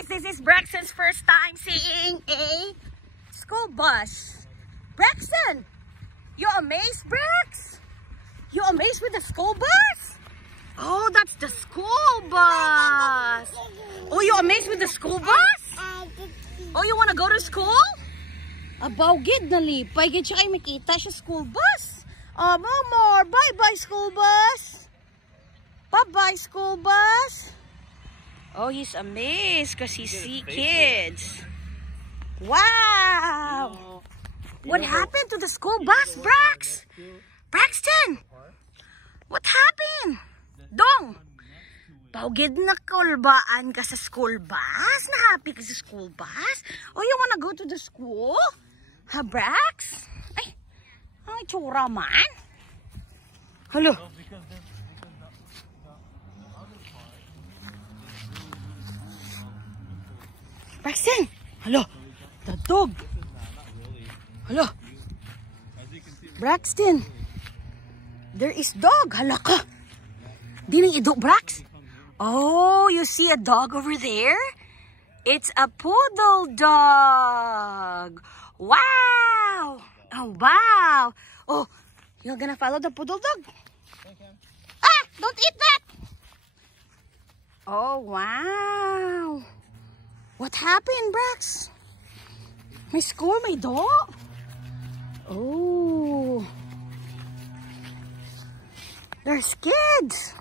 guys, this is Braxton's first time seeing a school bus. Braxton, you amazed, Brax? You amazed with the school bus? Oh, that's the school bus. Oh, you amazed with the school bus? Oh, you want to go to school? Abaw, gid nalipay. Gid siya ay makita siya school bus. Oh, more. Bye-bye, school bus. Bye-bye, school bus. Oh, he's amazed because he see kids. Wow. What happened to the school bus, Brax? Braxton, what happened? Dong, paugid na kulbaan ka sa school bus? Na happy ka sa school bus? Oh, you wanna go to the school? Ha, Brax? Ay, ang itsura man. Hello. Braxton, hello. The dog. Hello. Braxton, there is dog. Hala ka. Di nang idog, Brax? Oh, you see a dog over there? It's a poodle dog. Wow. Oh, wow. Oh, you're gonna follow the poodle dog? Ah, don't eat that. Oh, wow. What happened, Brax? My school, my dog? Oh. There's kids.